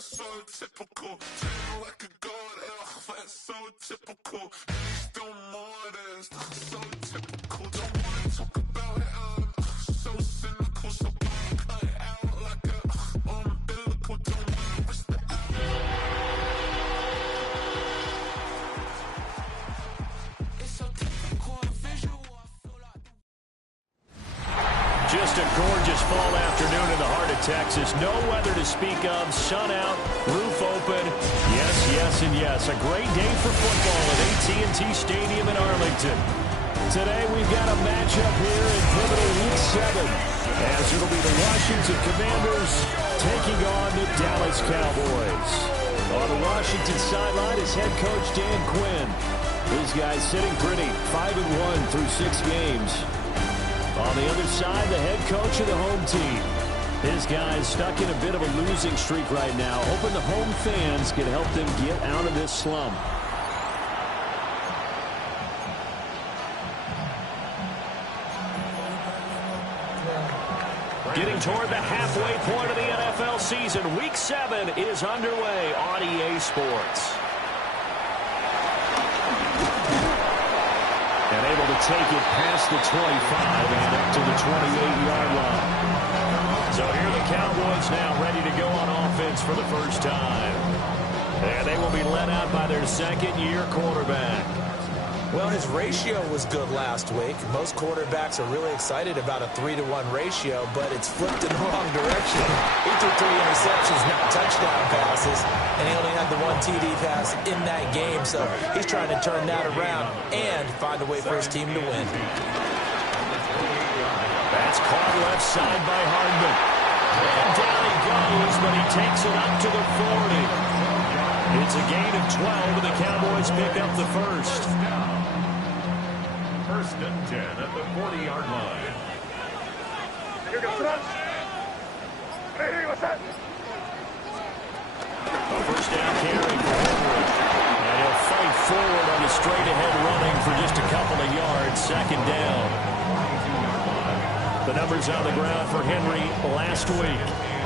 that's so typical. Treat like a god, that's so typical. Please don't more this, so typical. Don't wanna talk about it, so cynical. So cut it out like a umbilical. Don't wanna risk the It's so typical and visual. I feel like just a gorgeous fall afternoon in the heart of Texas. No weather to speak of. Sun out, roof open. Yes, yes, and yes. A great day for football at AT&T Stadium in Arlington. Today we've got a matchup here in pivotal Week 7, as it'll be the Washington Commanders taking on the Dallas Cowboys. On the Washington sideline is head coach Dan Quinn. These guys sitting pretty, 5-1 through 6 games. On the other side, the head coach of the home team. His guys stuck in a bit of a losing streak right now, hoping the home fans can help them get out of this slump. Getting toward the halfway point of the NFL season, Week 7 is underway on EA Sports. And able to take it past the 25 and up to the 28-yard line. So here the Cowboys now ready to go on offense for the first time. And they will be led out by their second-year quarterback. Well, his ratio was good last week. Most quarterbacks are really excited about a 3-to-1 ratio, but it's flipped in the wrong direction. He threw 3 interceptions, not touchdown passes, and he only had the 1 TD pass in that game. So he's trying to turn that around and find a way for his team to win. That's caught left side by Hardman. And down he goes, but he takes it up to the 40. It's a gain of 12, and the Cowboys pick up the first. First and 10 at the 40-yard line. A first down carry for Henry. And he'll fight forward on the straight-ahead running for just a couple of yards. Second down. The numbers on the ground for Henry last week.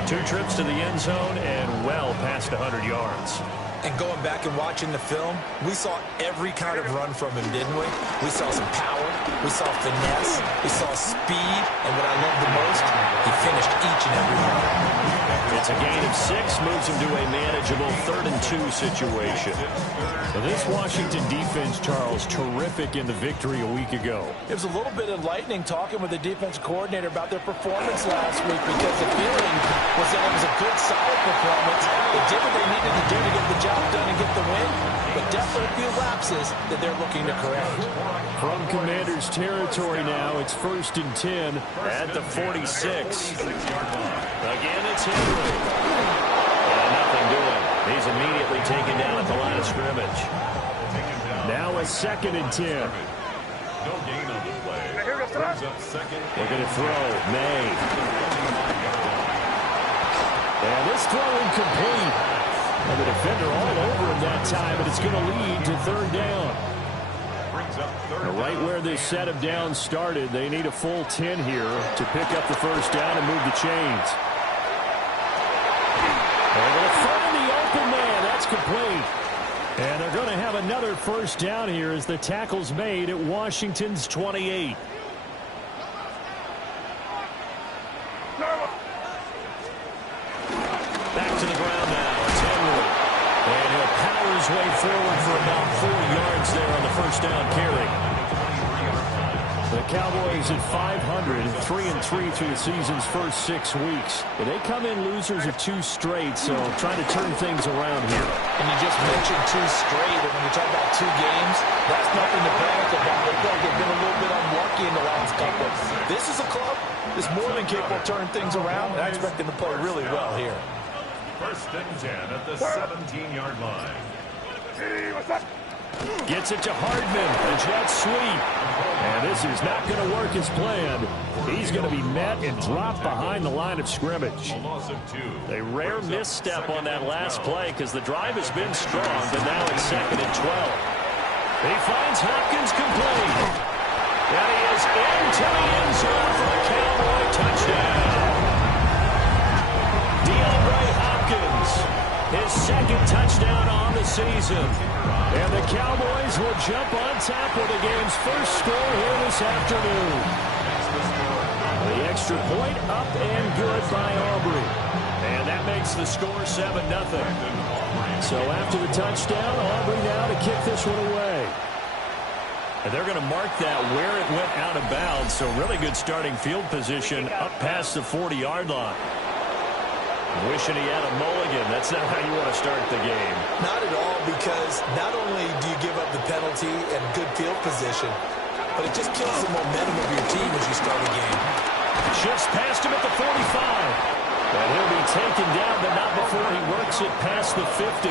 2 trips to the end zone and well past 100 yards. And going back and watching the film, we saw every kind of run from him, didn't we? We saw some power, we saw finesse, we saw speed, and what I loved the most, he finished each and every one. It's a gain of 6, moves him to a manageable 3rd and 2 situation. So this Washington defense, Charles, terrific in the victory a week ago. It was a little bit enlightening talking with the defense coordinator about their performance last week, because the feeling was that it was a good, solid performance. They did what they needed to do to get the job done and get the win, but definitely a few lapses that they're looking to correct. From Commanders territory now, it's 1st and 10 at the 46. Again, it's Henry. And nothing doing. He's immediately taken down at the line of scrimmage. Now a 2nd and 10. No gain on the play. Brings up second. Looking to throw. May. And this throw incomplete. And the defender all over him that time, but it's going to lead to 3rd down. Right where this set of downs started, they need a full 10 here to pick up the first down and move the chains. They're going to find the open man. That's complete. And they're going to have another first down here as the tackle's made at Washington's 28. Back to the ground now. It's Henry. And he'll power his way forward for about 4 yards there on the first down carry. The Cowboys at 500, 3-3 through the season's first 6 weeks. But they come in losers of 2 straight, so trying to turn things around here. And you just mentioned 2 straight, and when you talk about 2 games, that's nothing to panic about. They feel like they've been a little bit unlucky in the last couple. This is a club that's more than capable of turning things around, and I expect them to play really well here. First and 10 at the 17-yard line. Gets it to Hardman. A jet sweep. And this is not going to work as planned. He's going to be met and dropped behind the line of scrimmage. A loss of 2. A rare misstep on that last play because the drive has been strong, but now it's 2nd and 12. He finds Hopkins complete. And he is into the end zone for a Cowboy touchdown. DeAndre Hopkins, his second touchdown on the season. And the Cowboys will jump on top with the game's first score here this afternoon. The extra point up and good by Aubrey. And that makes the score 7-0. So after the touchdown, Aubrey now to kick this one away. And they're going to mark that where it went out of bounds. So really good starting field position up past the 40-yard line. Wishing he had a mulligan. That's not how you want to start the game. Not at all, because not only do you give up the penalty and good field position, but it just kills the momentum of your team as you start a game. Just past him at the 45. And he'll be taken down, but not before he works it past the 50.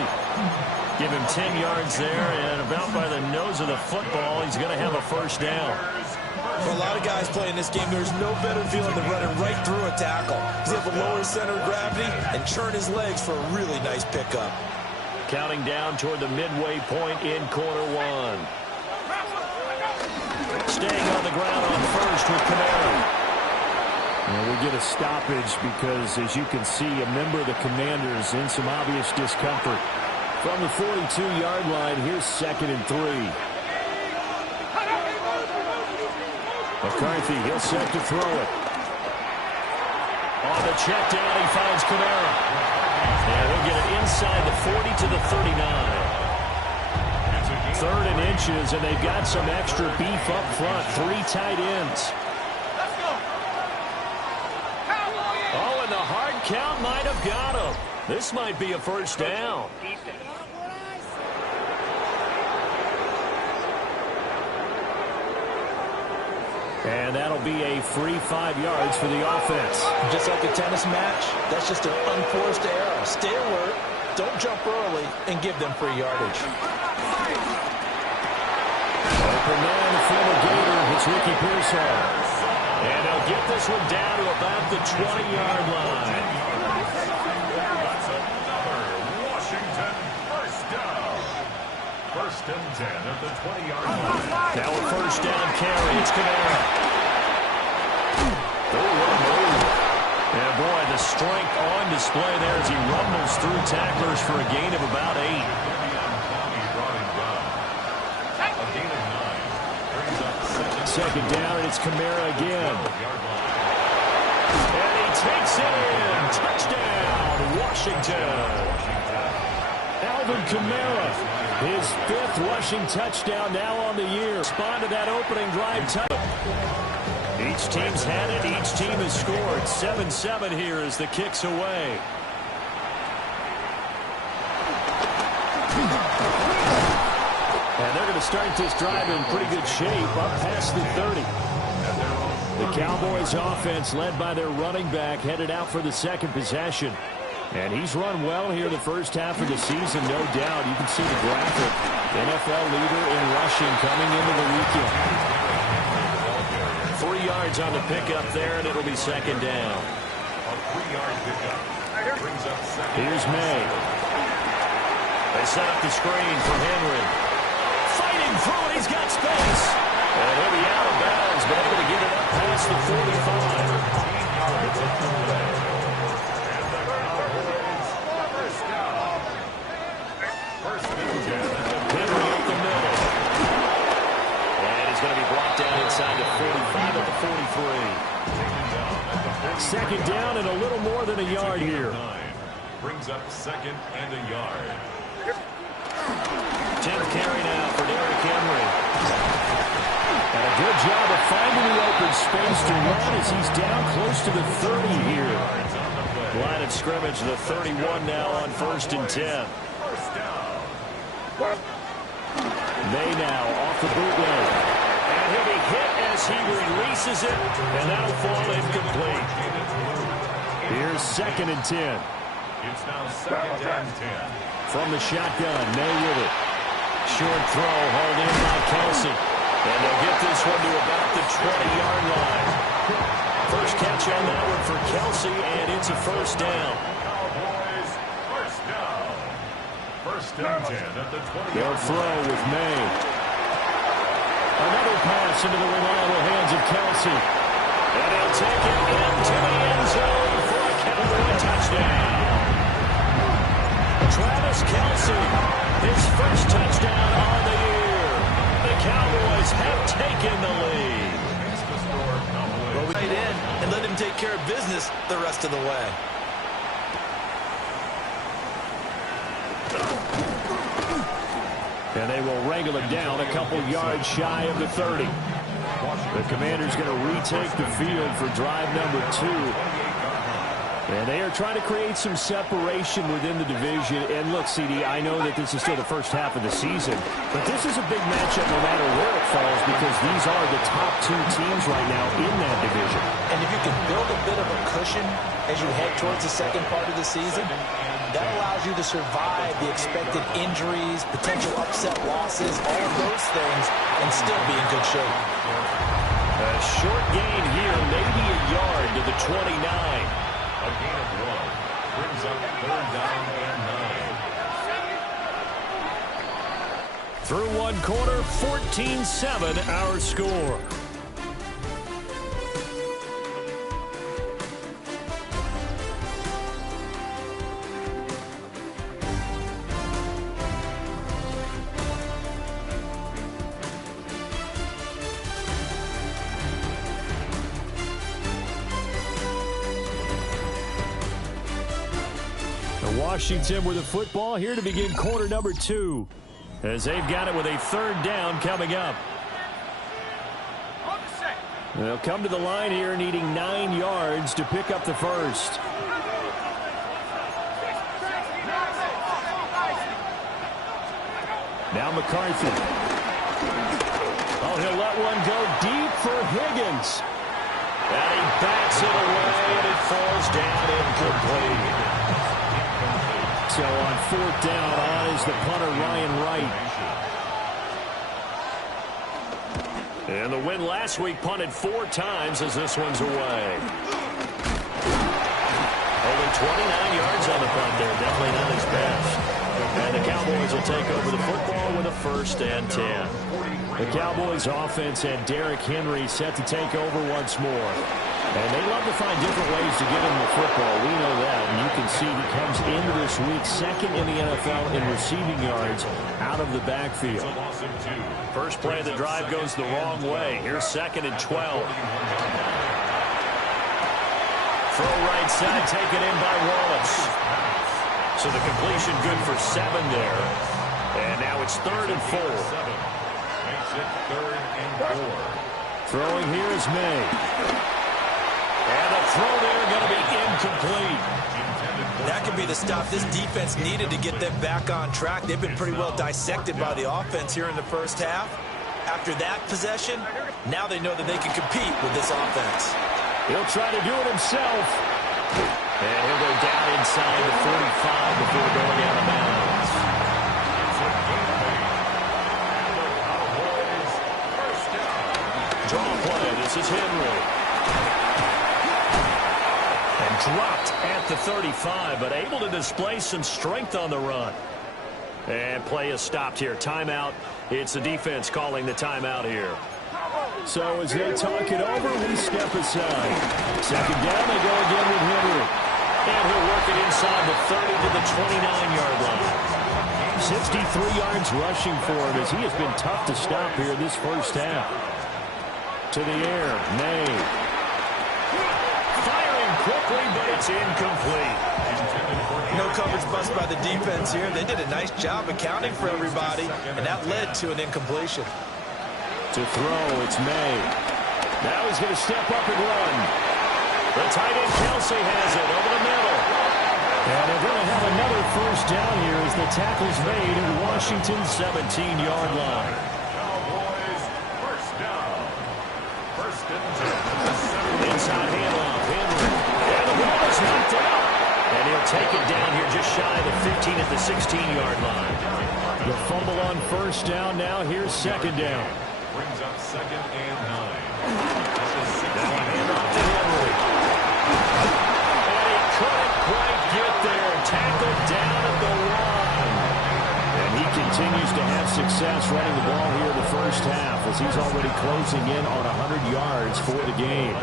Give him 10 yards there, and about by the nose of the football, he's going to have a first down. For a lot of guys playing this game, there's no better feeling than running right through a tackle. He's able to lower his center of gravity and churn his legs for a really nice pickup. Counting down toward the midway point in quarter one. Staying on the ground on first with Kamara. And we get a stoppage because, as you can see, a member of the Commanders in some obvious discomfort. From the 42-yard line, here's 2nd and 3. McCarthy, he'll set to throw it. On the check down, he finds Kamara. And he'll get it inside the 40 to the 39. 3rd and inches, and they've got some extra beef up front. 3 tight ends. Oh, and the hard count might have got him. This might be a first down. And that'll be a free 5 yards for the offense. Just like a tennis match, that's just an unforced error. Stay alert, don't jump early, and give them free yardage. Open man, the former Gator, it's Ricky Pearsall. And they'll get this one down to about the 20-yard line. That's another Washington first down. 1st and 10 at the 20-yard line. Now a first down carry. It's Kamara. Oh, what a move. And boy, the strength on display there as he rumbles through tacklers for a gain of about 8. Second down, and it's Kamara again. And he takes it in. Touchdown, Washington. Alvin Kamara, his 5th rushing touchdown now on the year. Respond to that opening drive touchdown. Each team's had it. Each team has scored. 7-7 here as the kick's away. And they're going to start this drive in pretty good shape up past the 30. The Cowboys offense led by their running back headed out for the second possession. And he's run well here the first half of the season, no doubt. You can see the graphic. NFL leader in rushing coming into the weekend. 3 yards on the pickup there, and it'll be second down. A 3-yard pickup. Brings up second. Here's May. They set up the screen for Henry. Fighting through it, he's got space. And he'll be out of bounds, but able to get it up past the 45. Henry up the middle. And he's going to be brought down inside the 45 at the 43. Second down and a little more than a yard here. Brings up 2nd and a yard. 10th carry now for Derrick Henry. And a good job of finding the open space to run as he's down close to the 30 here. Line of scrimmage, the 31 now on 1st and 10. May now off the bootleg. And he'll be hit as he releases it, and that'll fall incomplete. Here's 2nd and 10. It's now 2nd and 10. From the shotgun, May with it. Short throw hauled in by Kelsey. And they'll get this one to about the 20-yard line. First catch on that one for Kelsey, and it's a first down. Cowboys first down. 1st and 10 at the 20-yard They'll line. throw with May. Another pass into the reliable hands of Kelsey. And he'll take it into the end zone for a Cowboy touchdown. Travis Kelce, his first touchdown on the year. The Cowboys have taken the lead. Well, we made in and let him take care of business the rest of the way. And they will wrangle him down a couple yards shy of the 30. The Commanders going to retake the field for drive number 2. And they are trying to create some separation within the division. And look, CD, I know that this is still the first half of the season, but this is a big matchup no matter where it falls because these are the top 2 teams right now in that division. And if you can build a bit of a cushion as you head towards the second part of the season, that allows you to survive the expected injuries, potential upset losses, all of those things, and still be in good shape. A short gain here, maybe a yard to the 29. A gain of 1 brings up 3rd down and 9. Through one quarter, 14-7 our score. Washington with the football here to begin quarter number 2. As they've got it with a 3rd down coming up. They'll come to the line here needing 9 yards to pick up the first. Now McCarthy. Oh, he'll let one go deep for Higgins. And he backs it away, and it falls down incomplete. So on 4th down, on is the punter, Ryan Wright. And the win last week punted 4 times as this one's away. Only 29 yards on the punt there. Definitely not his best. And the Cowboys will take over the football with a 1st and 10. The Cowboys offense had Derrick Henry set to take over once more. And they love to find different ways to get him the football. We know that. And you can see he comes into this week 2nd in the NFL in receiving yards out of the backfield. First play of the drive goes the wrong way. Here's 2nd and 12. Throw right side, taken in by Wallace. So the completion good for 7 there. And now it's 3rd and 4. Makes it 3rd and 4. Throwing here is May. And the throw there going to be incomplete. That could be the stop this defense needed to get them back on track. They've been pretty well dissected by the offense here in the first half. After that possession, now they know that they can compete with this offense. He'll try to do it himself. And he'll go down inside the 45 before going out of bounds. Draw play. This is Henry. And dropped at the 35, but able to display some strength on the run. And play is stopped here. Timeout. It's the defense calling the timeout here. So as they talk it over, we step aside. 2nd down, they go again with Henry. And he'll work it inside the 30 to the 29-yard line. 63 yards rushing for him as he has been tough to stop here this first half. To the air, May. Firing quickly, but it's incomplete. No coverage bust by the defense here. They did a nice job accounting for everybody, and that led to an incompletion. To throw, it's May. Now he's going to step up and run. The tight end Kelce has it over the middle. And they're going to have another 1st down here as the tackle's made at Washington's 17-yard line. Cowboys 1st down. 1st and 10. Inside handoff, Henry. And the ball is knocked out. And he'll take it down here just shy of the 15 at the 16-yard line. The fumble on 1st down. Now here's 2nd down. Brings up 2nd and 9. Now a handoff to Henry. And he couldn't quite get there. Tackled down at the 1. And he continues to have success running the ball here in the first half as he's already closing in on 100 yards for the game.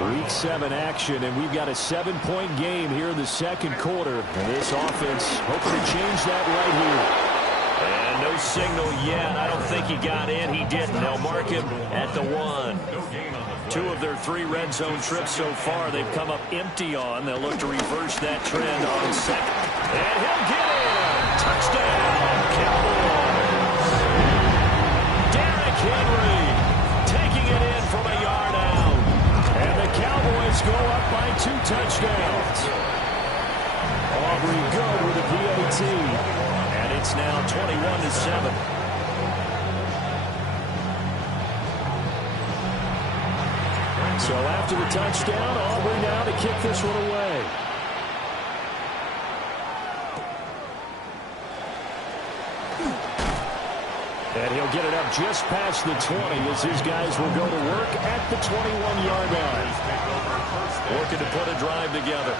Week 7 action, and we've got a 7-point game here in the second quarter. And this offense hoping to change that right here. And no signal yet. I don't think he got in. He didn't. They'll mark him at the 1. 2 of their 3 red zone trips so far they've come up empty on. They'll look to reverse that trend on second. And he'll get in. Touchdown, Cowboys. Derrick Henry taking it in from a yard out. And the Cowboys go up by 2 touchdowns. Aubrey good with a PAT. And it's now 21-7. So after the touchdown, Aubrey now to kick this one away. And he'll get it up just past the 20 as his guys will go to work at the 21-yard line. Working to put a drive together.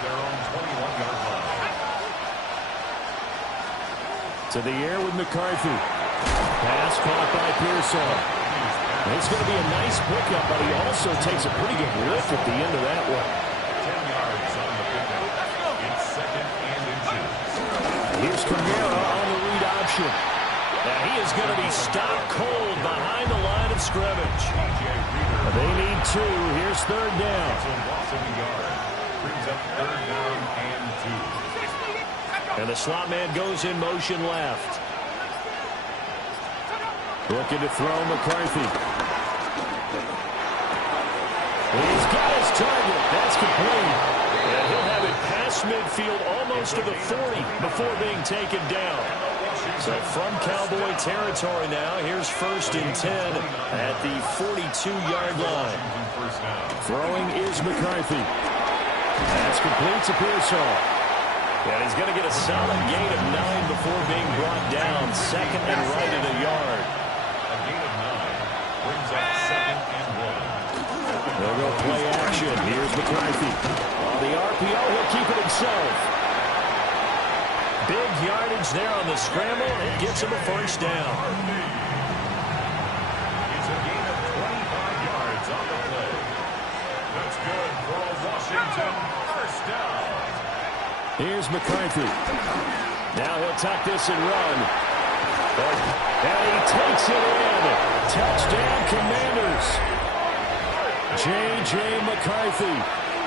To the air with McCarthy. Pass caught by Pearson. It's going to be a nice pickup, but he also takes a pretty good lift at the end of that one. 10 yards on the pickup. It's 2nd and inches. Here's Kamara on the read option. Now he is going to be stopped cold behind the line of scrimmage. They need 2. Here's 3rd down. Loss of a yard. Brings up 3rd down and 2. And the slot man goes in motion left. Looking to throw McCarthy. He's got his target. That's complete. And he'll have it past midfield almost to the 40 before being taken down. So from Cowboy territory now, here's 1st and 10 at the 42-yard line. Throwing is McCarthy. That's complete to Pearson. And he's going to get a solid gain of 9 before being brought down. 2nd and right at a yard. A gain of 9 brings up 2nd and 1. They'll go play action. Here's McCarthy. On the RPO, he'll keep it himself. Big yardage there on the scramble. It gets him a 1st down. It's a gain of 25 yards on the play. That's good for a Washington 1st down. Here's McCarthy. Now he'll tuck this and run. And he takes it in. Touchdown, Commanders. J.J. McCarthy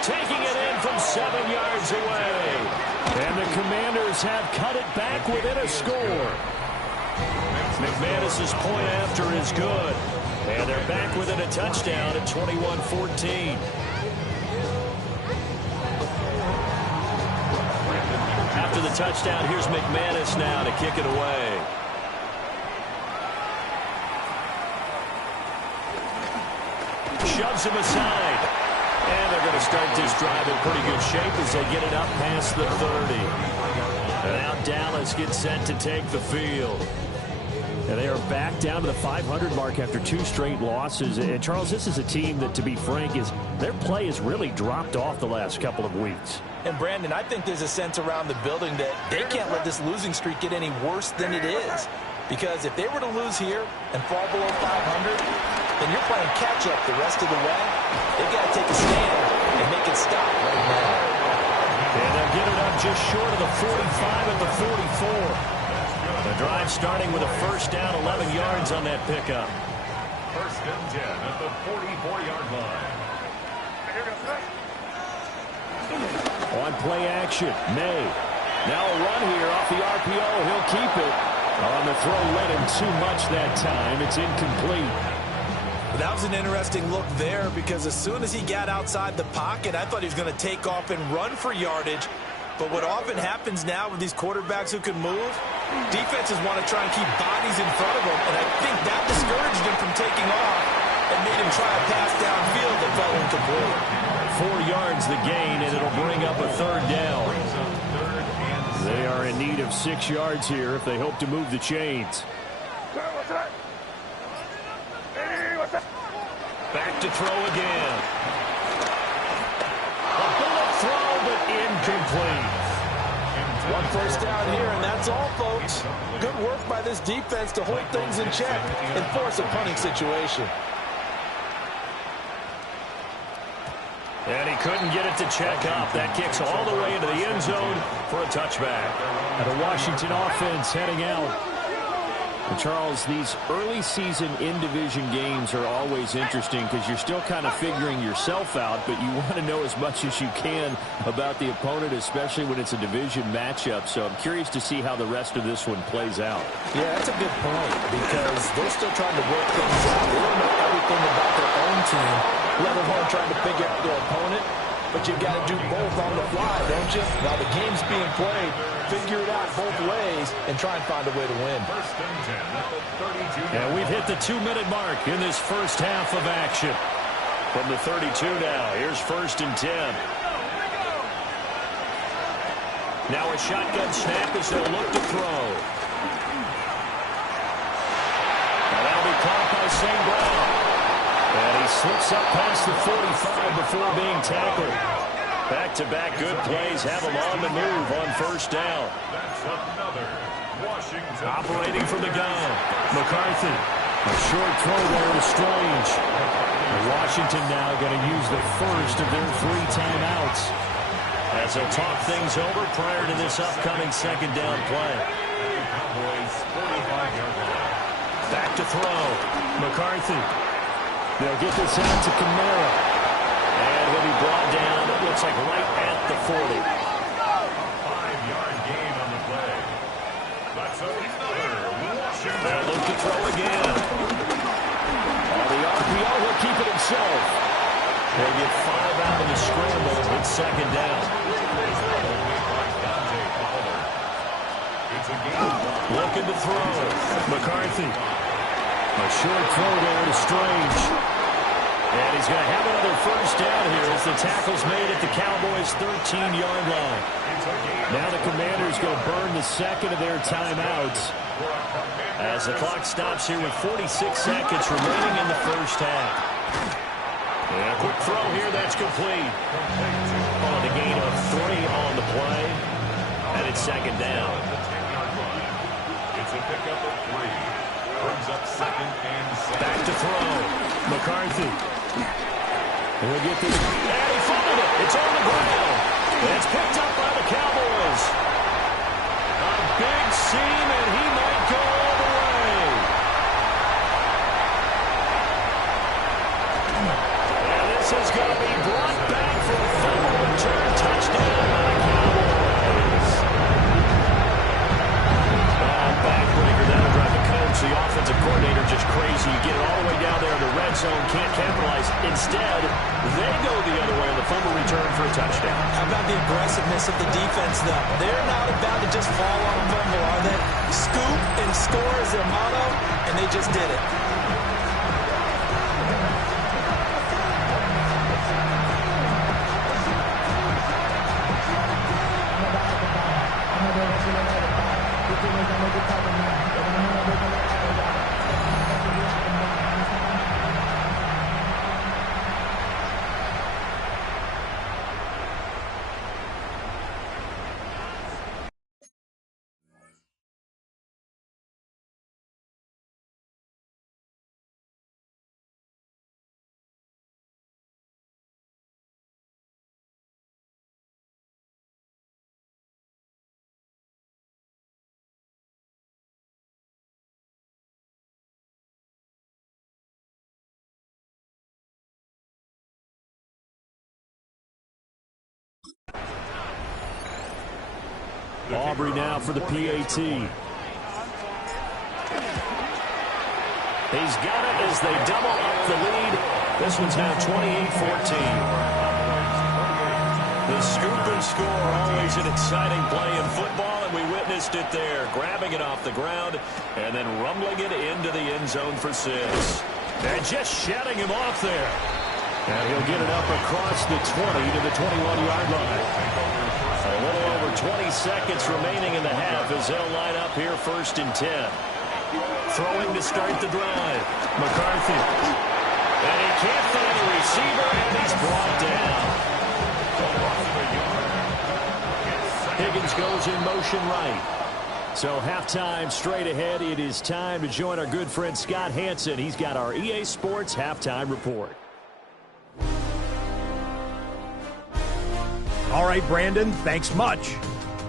taking it in from 7 yards away. And the Commanders have cut it back within a score. McManus's point after is good. And they're back within a touchdown at 21-14. After the touchdown, here's McManus now to kick it away. Shoves him aside. And they're going to start this drive in pretty good shape as they get it up past the 30. And now Dallas gets set to take the field. And they are back down to the 500 mark after 2 straight losses. And, Charles, this is a team that, to be frank, their play has really dropped off the last couple of weeks. And, Brandon, I think there's a sense around the building that they can't let this losing streak get any worse than it is. Because if they were to lose here and fall below 500, then you're playing catch-up the rest of the way. They've got to take a stand and make it stop right now. And they'll get it up just short of the 45 at the 44. The drive starting with a 1st down, 11 yards on that pickup. 1st and 10 at the 44-yard line. On play action, May. Now a run here off the RPO. He'll keep it. On the throw, led him too much that time. It's incomplete. That was an interesting look there because as soon as he got outside the pocket, I thought he was going to take off and run for yardage. But what often happens now with these quarterbacks who can move, defenses want to try and keep bodies in front of them, and I think that discouraged him from taking off and made him try a pass downfield that fell incomplete. 4 yards the gain, and it'll bring up a 3rd down. They are in need of 6 yards here if they hope to move the chains. Back to throw again. A bullet throw, but incomplete. 1 first down here, and that's all, folks. Good work by this defense to hold things in check and force a punting situation. And he couldn't get it to check up. That kicks all the way into the end zone for a touchback. And the Washington offense heading out. And Charles, these early season in-division games are always interesting because you're still kind of figuring yourself out, but you want to know as much as you can about the opponent, especially when it's a division matchup. So I'm curious to see how the rest of this one plays out. Yeah, that's a good point because they're still trying to work things out. They don't know everything about their own team, let alone trying to figure out their opponent. But you've got to do both on the fly, don't you? While the game's being played, figure it out both ways and try and find a way to win. And we've hit the 2-minute mark in this first half of action. From the 32 now, here's 1st and 10. Now a shotgun snap as they'll look to throw. And that'll be caught by St. Brown. And he slips up past the 45 before being tackled. Back-to-back good plays have him on the move on 1st down. Operating from the gun, McCarthy. A short throw there to Strange. Washington now going to use the first of their 3 timeouts as they'll talk things over prior to this upcoming 2nd down play. Back to throw. McCarthy. They'll get this out to Kamara. And he'll be brought down, it looks like right at the 40. 5-yard gain on the play. That's another Washington. They'll look to throw again. On the RPO, he'll keep it himself. They'll get 5 out of the scramble. It's 2nd down. Looking to throw. McCarthy. A short throw there to Strange. And he's going to have another 1st down here as the tackle's made at the Cowboys' 13-yard line. Now the Commanders going to burn the 2nd of their timeouts as the clock stops here with 46 seconds remaining in the 1st half. And a quick throw here, that's complete. On the gain of 3 on the play. And it's 2nd down. It's a pickup of 3. Brings up 2nd and 7. Back to throw. McCarthy. And he'll get this. And he fumbled it. It's on the ground. It's picked up by the Cowboys. A big seam, and he might go all the way. And this is going to be brought back for a fumble return touchdown by the Cowboys. Backbreaker, that'll drive the coach, the offensive coordinator, just crazy. You get it all the way down there in the red zone, can't capitalize. Instead, they go the other way on the fumble return for a touchdown. How about the aggressiveness of the defense, though? They're not about to just fall on a fumble, are they? Scoop and score is their motto, and they just did it. Aubrey now for the PAT. He's got it as they double up the lead. This one's now 28-14. The scoop and score, always an exciting play in football, and we witnessed it there. Grabbing it off the ground and then rumbling it into the end zone for 6. And just shutting him off there. And he'll get it up across the 20 to the 21-yard line. A little over 20 seconds remaining in the half as they'll line up here 1st and 10. Throwing to start the drive. McCarthy. And he can't find a receiver, and he's brought down. Higgins goes in motion right. So halftime straight ahead. It is time to join our good friend Scott Hansen. He's got our EA Sports halftime report. right, Brandon. Thanks much.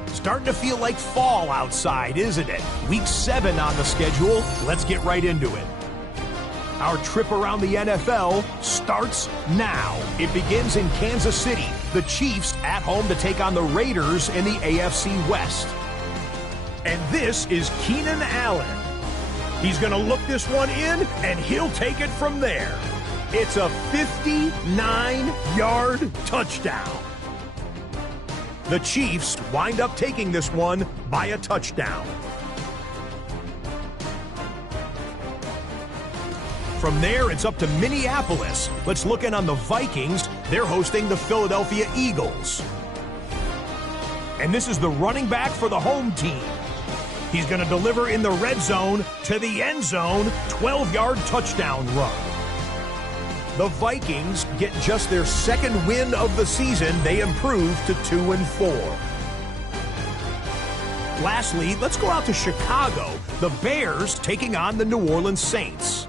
Starting to feel like fall outside, isn't it? Week 7 on the schedule. Let's get right into it. Our trip around the NFL starts now. It begins in Kansas City. The Chiefs at home to take on the Raiders in the AFC West. And this is Keenan Allen. He's going to look this one in, and he'll take it from there. It's a 59-yard touchdown. The Chiefs wind up taking this one by a touchdown. From there, it's up to Minneapolis. Let's look in on the Vikings. They're hosting the Philadelphia Eagles. And this is the running back for the home team. He's going to deliver in the red zone to the end zone, 12-yard touchdown run. The Vikings get just their second win of the season. They improve to 2-4. Lastly, let's go out to Chicago. The Bears taking on the New Orleans Saints.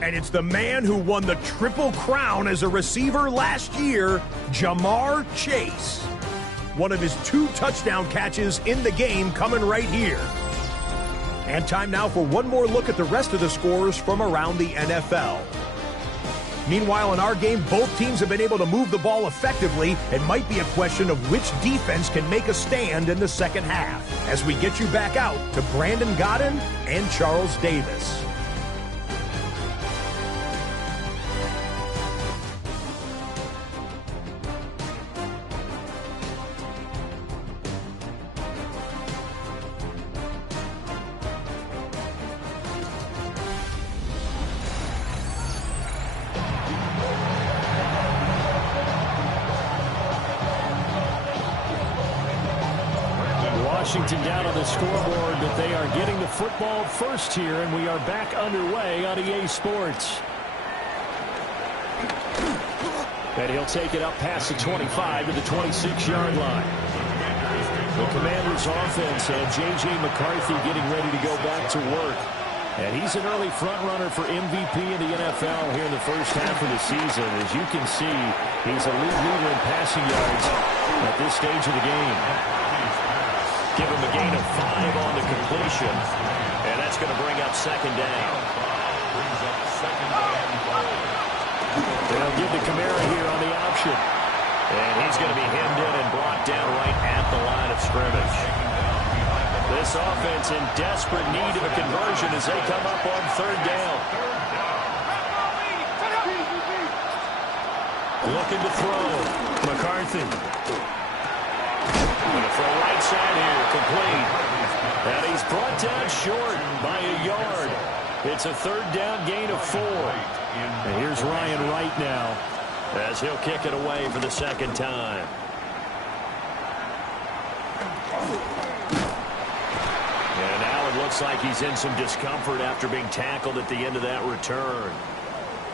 And it's the man who won the Triple Crown as a receiver last year, Jamar Chase. One of his 2 touchdown catches in the game coming right here. And time now for one more look at the rest of the scores from around the NFL. Meanwhile, in our game, both teams have been able to move the ball effectively. It might be a question of which defense can make a stand in the second half. As we get you back out to Brandon Godden and Charles Davis. Washington down on the scoreboard, but they are getting the football first here, and we are back underway on EA Sports. And he'll take it up past the 25 to the 26-yard line. The Commanders' offense and J.J. McCarthy getting ready to go back to work. And he's an early front-runner for MVP in the NFL here in the first half of the season. As you can see, he's a league leader in passing yards at this stage of the game. Give him a gain of 5 on the completion. And that's going to bring up second down. They'll give the Kamara here on the option. And he's going to be hemmed in and brought down right at the line of scrimmage. This offense in desperate need of a conversion as they come up on third down. Looking to throw. McCarthy. Going to throw right side here, complete. And he's brought down short by a yard. It's a third down gain of 4. And here's Ryan Wright now as he'll kick it away for the second time. And now it looks like he's in some discomfort after being tackled at the end of that return.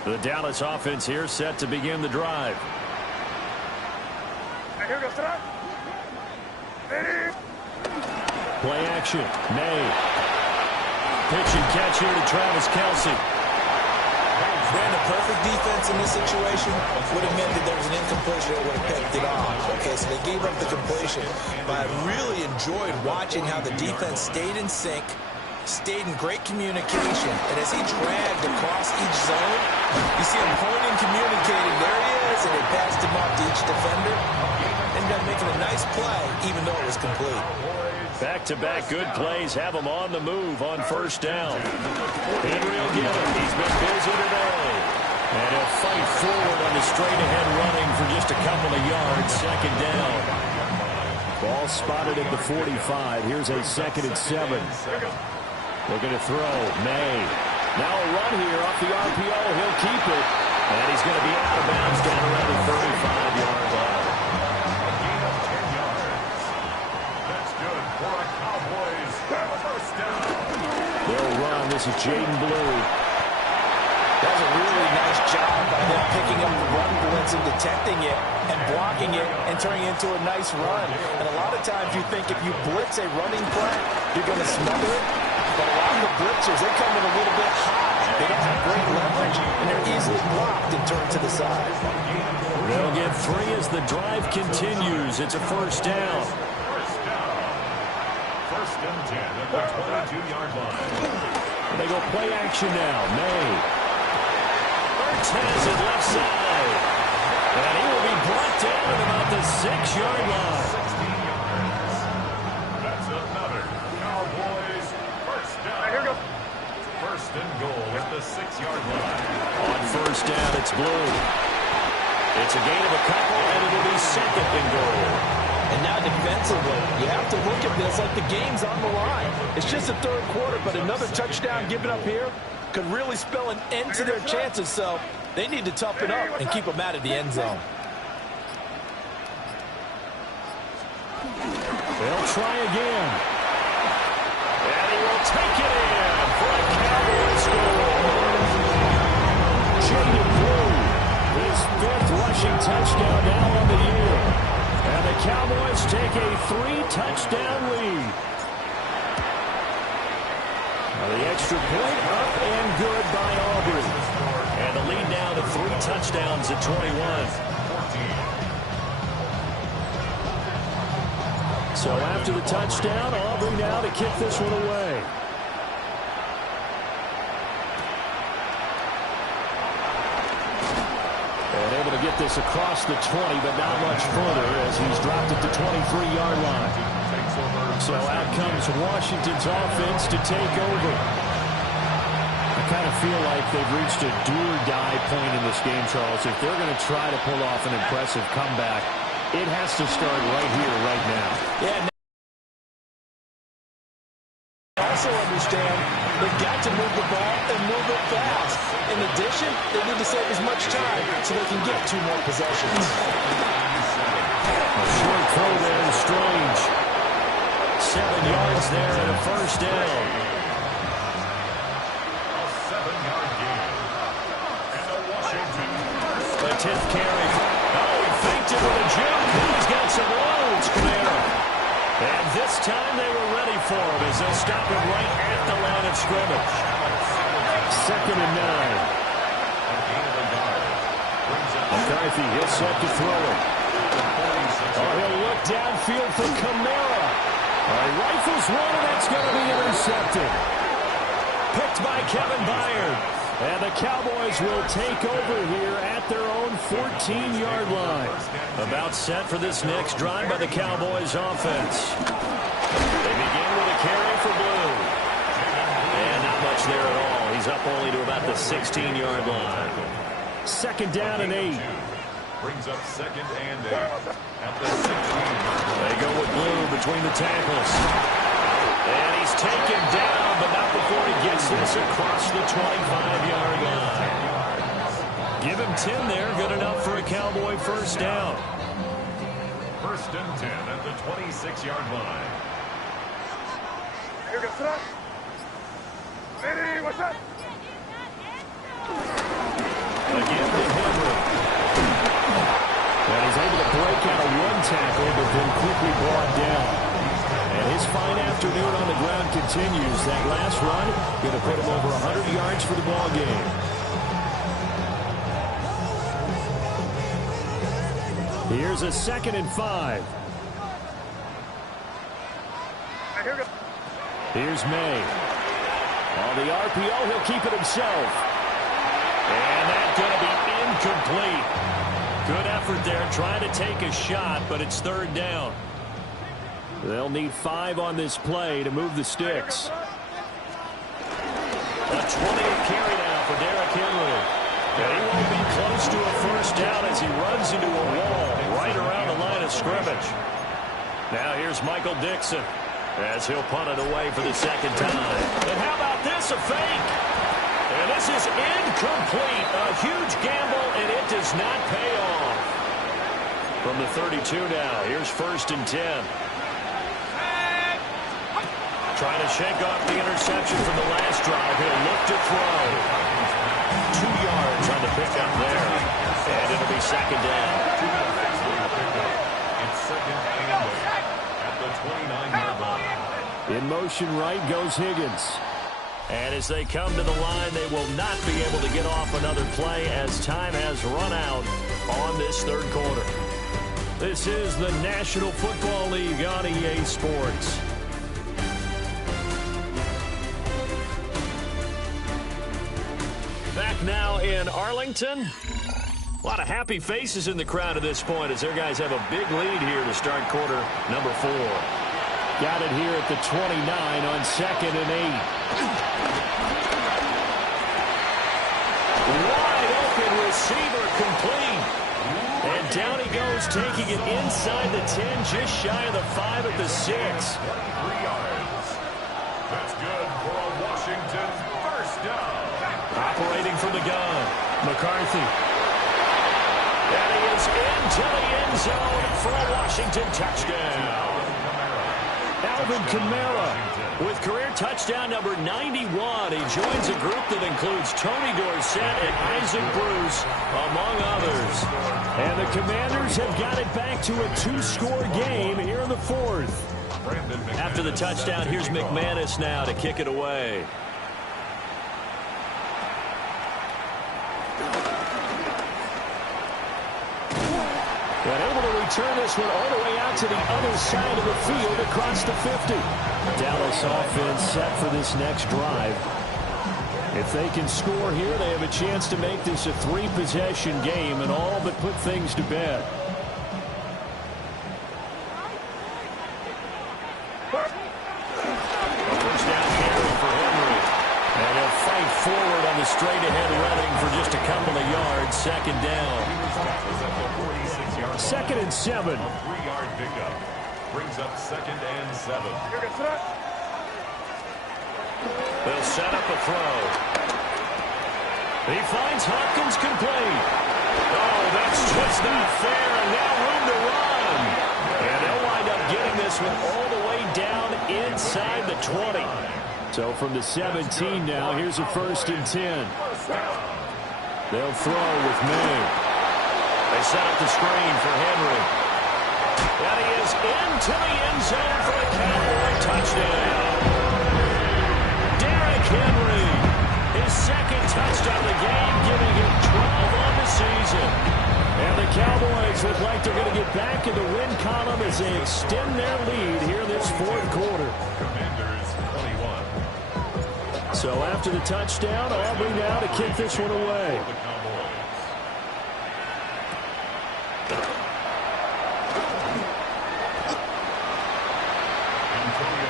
The Dallas offense here set to begin the drive. Play action. May. Pitch and catch here to Travis Kelce. Ran a perfect defense in this situation. Would have meant that there was an incompletion that would have picked it off. Okay, so they gave up the completion. But I really enjoyed watching how the defense stayed in sync, stayed in great communication. And as he dragged across each zone, you see him pointing, communicating. There he is, and they passed him off to each defender. Ended up making a nice play, even though it was complete. Back-to-back good plays have him on the move on first down. Henry will get him. He's been busy today. And he'll fight forward on the straight-ahead running for just a couple of yards. Second down. Ball spotted at the 45. Here's a 2nd and 7. Looking to throw. May. Now a run here off the RPO. He'll keep it. And he's going to be out of bounds down around the 35-yard line. They'll run. This is Jaden Blue. That was a really nice job by them picking up the run blitz and detecting it and blocking it and turning it into a nice run. And a lot of times you think if you blitz a running play, you're going to smother it. But a lot of the blitzers, they come in a little bit high. They don't have great leverage, and they're easily blocked and turned to the side. They'll get 3 as the drive continues. It's a first down. First and 10 at the 22-yard line. They go play action now. May. Ertz has it left side. And he will be brought down at about the 6-yard line. 16 yards. That's another Cowboys first down. Here we go. First and goal at the 6-yard line. On first down, it's Blue. It's a gain of a couple, and it'll be second and goal. And now defensively, you have to look at this like the game's on the line. It's just the third quarter, but another touchdown given up here could really spell an end to their chances, so they need to toughen up and keep them out of the end zone. They'll try again. And he will take it in for a Cowboys goal. Jaden Blue, his 5th rushing touchdown now on the year. And the Cowboys take a 3-touchdown lead. Now the extra point up and good by Aubrey. And the lead now to 3 touchdowns at 21. So after the touchdown, Aubrey now to kick this one away. And able to get this across the 20, but not much further as he's dropped it to 23-yard line. So out comes Washington's offense to take over. I kind of feel like they've reached a do-or-die point in this game, Charles. If they're going to try to pull off an impressive comeback, it has to start right here, right now. Yeah. I also understand they've got to move the ball and move it fast. In addition, they need to save as much time so they can get 2 more possessions. A short throw there is Strange. 7 yards there and a first down. A 7-yard gain. And a Washington. The 10th carry. Oh, he faked it with a jump. He's got some loads, Camara. And this time they were ready for him as they'll stop him right at the line of scrimmage. 2nd and 9. McCarthy, he'll set to throw it. Oh, he'll look downfield for Camara. He rifles one, and that's going to be intercepted. Picked by Kevin Byard. And the Cowboys will take over here at their own 14-yard line. About set for this next drive by the Cowboys offense. They begin with a carry for Blue. And not much there at all. He's up only to about the 16-yard line. 2nd down and 8. Brings up 2nd and 8 at the 16. They go with Blue between the tackles. And he's taken down, but not before he gets this across the 25-yard line. Give him 10 there. Good enough for a Cowboy first down. First and 10 at the 26-yard line. Here goes that. Ready, what's that? Again to Henry. And he's able to break out of 1 tackle, but then quickly brought down. And his fine afternoon on the ground continues. That last run going to put him over 100 yards for the ball game. Here's a 2nd and 5. Here goes. Here's May. On the RPO, he'll keep it himself. And that's going to be incomplete. Good effort there, trying to take a shot, but it's 3rd down. They'll need 5 on this play to move the sticks. A 20th carry now for Derrick Henry. And he won't be close to a first down as he runs into a wall right around the line of scrimmage. Now here's Michael Dixon as he'll punt it away for the 2nd time. And how about this, a fake? And this is incomplete. A huge gamble, and it does not pay off. From the 32 now, here's 1st and 10. Trying to shake off the interception from the last drive. He'll look to throw. 2 yards on the pickup there. And it'll be 2nd down. It's 2nd and 8 at the 29-yard line. In motion right goes Higgins. And as they come to the line, they will not be able to get off another play as time has run out on this third quarter. This is the National Football League on EA Sports. Back now in Arlington. A lot of happy faces in the crowd at this point as their guys have a big lead here to start quarter number 4. Got it here at the 29 on 2nd and 8. Wide open receiver complete. And down he goes, taking it inside the 10, just shy of the 5 at the 6. 3 yards. That's good for a Washington first down. Operating from the gun, McCarthy. And he is into the end zone for a Washington touchdown. Alvin Kamara with career touchdown number 91. He joins a group that includes Tony Dorsett and Isaac Bruce, among others. And the Commanders have got it back to a 2-score game here in the 4th. After the touchdown, here's McManus now to kick it away. And able to return this one all the way out to the other side of the field across the 50. Dallas offense set for this next drive. If they can score here, they have a chance to make this a 3-possession game and all but put things to bed. First down carry for Henry. And he'll fight forward on the straight-ahead running for just a couple of yards. 2nd down. 2nd and 7. 3-yard pickup brings up 2nd and 7. They'll set up a throw. He finds Hopkins complete. Oh, that's just not fair, and now room to run. And they'll wind up getting this one all the way down inside the 20. So from the 17 now, here's a 1st and 10. They'll throw with May. They set up the screen for Henry. And he is into the end zone for a Cowboy touchdown. Derrick Henry, his 2nd touchdown of the game, giving him 12 on the season. And the Cowboys look like they're going to get back in the win column as they extend their lead here this 4th quarter. Commanders 21. So after the touchdown, Aubrey now to kick this one away.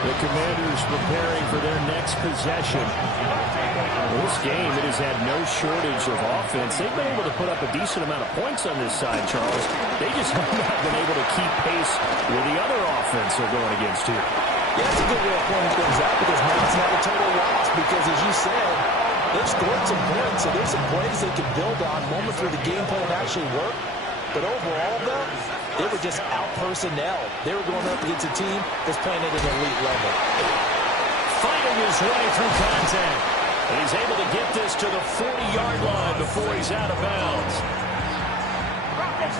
The Commanders preparing for their next possession. This game, it has had no shortage of offense. They've been able to put up a decent amount of points on this side, Charles. They just have not been able to keep pace with the other offense they're going against here. Yeah, it's a good way of pointing things out because now it's not a total loss because, as you said, they've scored some points, so there's some plays they can build on, moments where the game plan actually worked. But overall, though, they were just out-personnel. They were going up against a team that's playing at an elite level. Fighting his way through contact. And he's able to get this to the 40-yard line before he's out of bounds.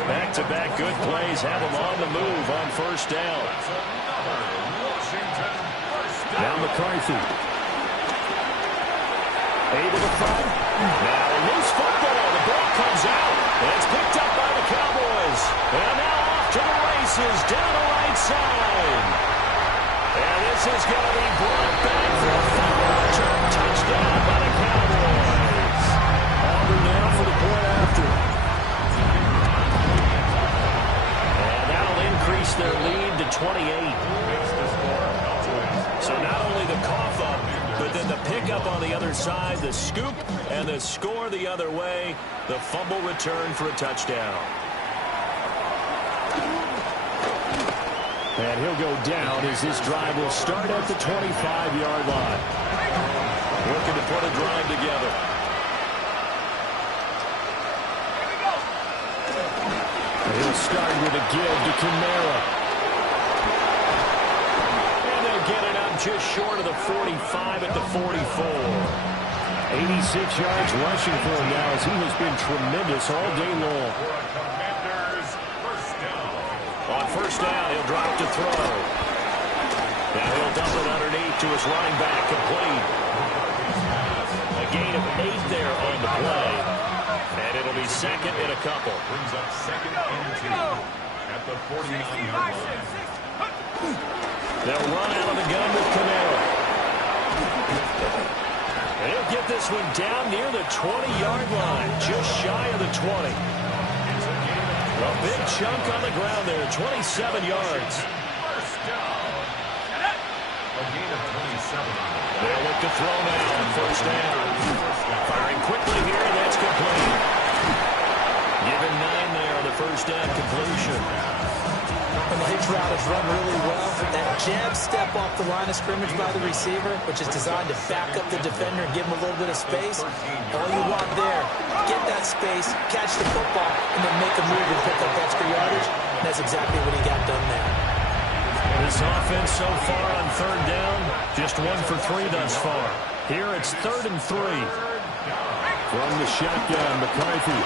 Back-to-back good plays have him on the move on 1st down. Now McCarthy. Able to find. Now loose football. The ball comes out. And it's picked up by the Cowboys. And now off to the races down the right side. And this is going to be brought back for a final return touchdown by the Cowboys. Auburn now for the point after. And that'll increase their lead to 28. So not only the cough up, but then the pickup on the other side, the scoop, and the score the other way, the fumble return for a touchdown. And he'll go down as this drive will start at the 25-yard line. Looking to put a drive together. He'll start with a give to Kamara. And they'll get it up just short of the 45 at the 44. 86 yards rushing for him now as he has been tremendous all day long. On 1st down, he'll drop to throw. Now he'll dump it underneath to his running back, complete. gain of 8 there on the play. And it'll be second and a couple. Brings up second and 2 at the 49-yard line. They'll run out of the gun with Kamara. They'll get this one down near the 20-yard line, just shy of the 20. A big chunk on the ground there, 27 yards. First down. A gain of 27. They'll look to throw now, first down. Firing quickly here, that's complete. Given 9 there on the first down completion. And the hitch route is run really well. That jab step off the line of scrimmage by the receiver, which is designed to back up the defender and give him a little bit of space. All you want there, get that space, catch the football, and then make a move and pick up extra yardage. And that's exactly what he got done there. This offense so far on third down, just 1 for 3 thus far. Here it's 3rd and 3. From the shotgun, McCarthy.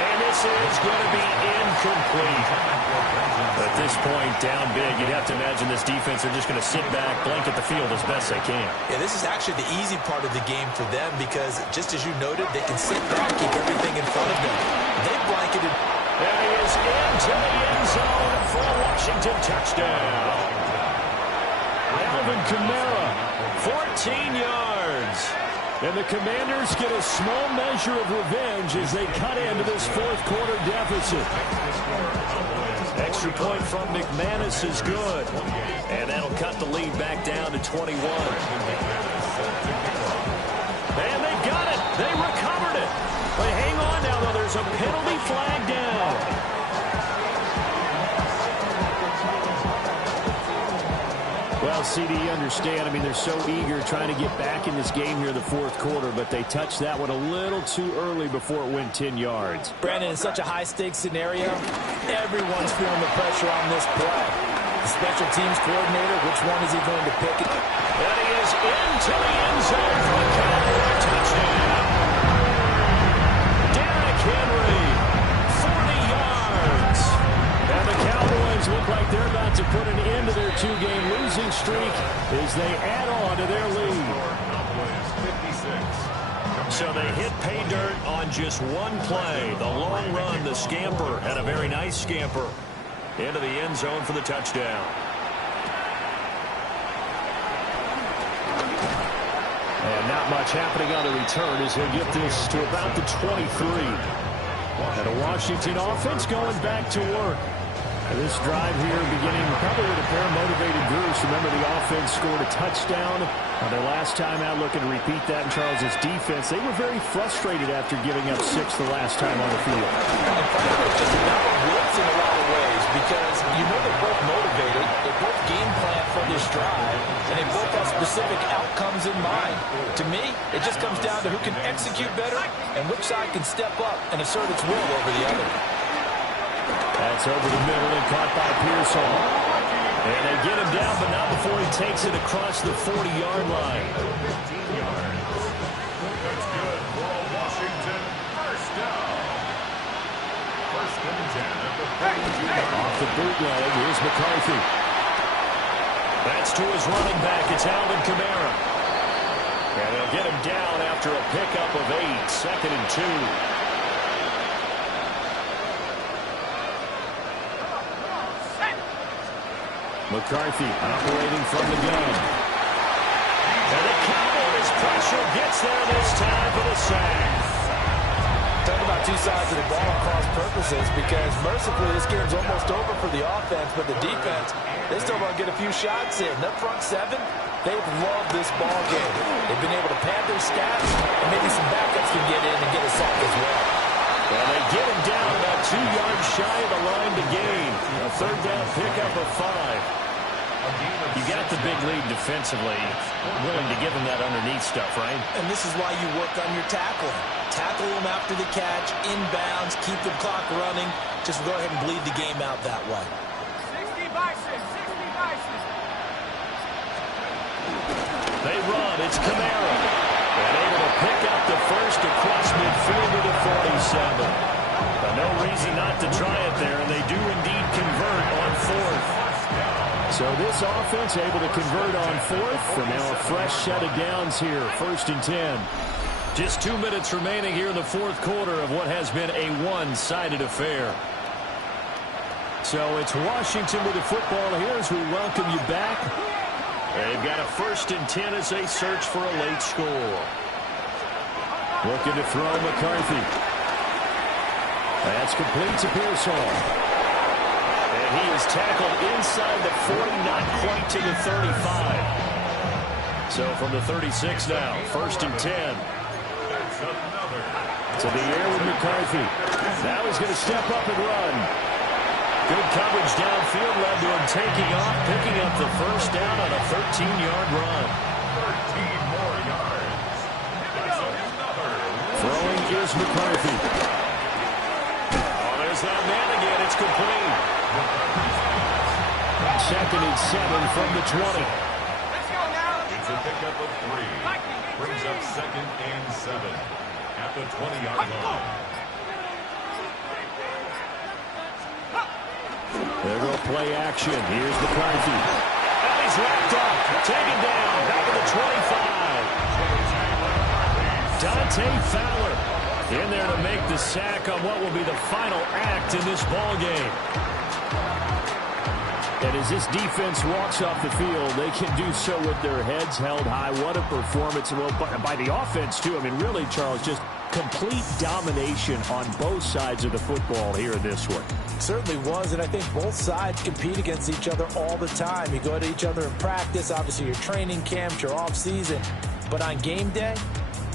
And this is going to be incomplete. At this point, down big, you'd have to imagine this defense are just going to sit back, blanket the field as best they can. Yeah, this is actually the easy part of the game for them because, just as you noted, they can sit back, keep everything in front of them. They blanketed. And he is into the end zone for a Washington touchdown. Alvin Kamara, 14 yards. and the Commanders get a small measure of revenge as they cut into this fourth quarter deficit. Extra point from McManus is good, and that'll cut the lead back down to 21. And they got it. They recovered it. But hang on now, though. There's a penalty flag down. Well, CD, you understand. I mean, they're so eager trying to get back in this game here in the fourth quarter, but they touched that one a little too early before it went 10 yards. Brandon, in such a high-stakes scenario, everyone's feeling the pressure on this play. The special teams coordinator, which one is he going to pick? And he is into the end zone for a Cowboy touchdown. Derrick Henry, 40 yards. And the Cowboys look like they're about to put an end to their two-game losing streak as they add on to their lead. So they hit pay dirt on just one play. The long run, the scamper, and a very nice scamper into the end zone for the touchdown. And not much happening on the return as he'll get this to about the 23. And a Washington offense going back to work. This drive here beginning probably with a pair of motivated groups. Remember, the offense scored a touchdown on their last time out, looking to repeat that in Charles's defense. They were very frustrated after giving up 6 the last time on the field. And frankly, it's just another blitz in a lot of ways because you know they're both motivated. They both game plan for this drive, and they both have specific outcomes in mind. To me, it just comes down to who can execute better and which side can step up and assert its will over the other. That's over the middle and caught by Pearsall. And they get him down, but not before he takes it across the 40-yard line. That's good for a Washington first down. First and 10 at the 42-yard line. Off the bootleg, here's McCarthy. That's to his running back. It's Alvin Kamara. And they'll get him down after a pickup of 8. Second and 2. McCarthy operating from the gun. And the Cowboys pressure gets there this time for the sack. Talk about two sides of the ball at cross purposes because mercifully this game's almost over for the offense, but the defense, they still want to get a few shots in. That front seven, they've loved this ball game. They've been able to pad their stats, and maybe some backups can get in and get a sack as well. Well, they get him down about 2 yards shy of the line to gain. A third down pickup of 5. You got the big lead defensively, willing to give them that underneath stuff, right? And this is why you work on your tackling. Tackle them after the catch, inbounds, keep the clock running. Just go ahead and bleed the game out that way. 60 Bison, 60 Bison. They run, it's Kamara. And able to pick up the first across midfield to the 47. But no reason not to try it there, and they do indeed convert on 4th. So this offense able to convert on fourth, and now a fresh set of downs here, 1st and 10. Just 2 minutes remaining here in the fourth quarter of what has been a one-sided affair. So it's Washington with the football here as we welcome you back. They've got a 1st and 10 as they search for a late score. Looking to throw McCarthy. That's complete to Pearsall. And he is tackled inside the 40, not quite to the 35. So from the 36 now, 1st and 10. To the air with McCarthy. Now he's going to step up and run. Good coverage downfield led to him taking off, picking up the first down on a 13-yard run. 13 more yards. That's another. Throwing is McCarthy. Oh, there's that man again. It's complete. 2nd and 7 from the 20. Let's go now. It's a pickup of 3. Brings up 2nd and 7 at the 20-yard line. There go play action. Here's McCarthy. And he's wrapped up. Taken down. Back at the 25. Dante Fowler in there to make the sack on what will be the final act in this ball game. And as this defense walks off the field, they can do so with their heads held high. What a performance. Well, by the offense, too. I mean, really, Charles, just complete domination on both sides of the football here in this one. Certainly was, and I think both sides compete against each other all the time. You go to each other in practice, obviously your training camps, your off season, but on game day,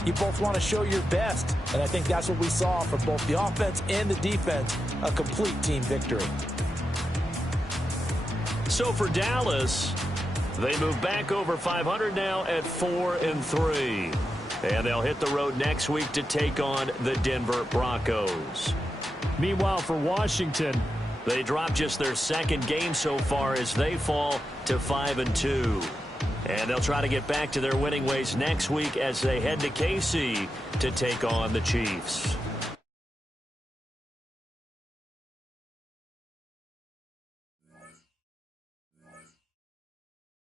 you both want to show your best, and I think that's what we saw from both the offense and the defense, a complete team victory. So for Dallas, they move back over 500 now at 4-3. And they'll hit the road next week to take on the Denver Broncos. Meanwhile, for Washington, they drop just their 2nd game so far as they fall to 5-2. And they'll try to get back to their winning ways next week as they head to KC to take on the Chiefs.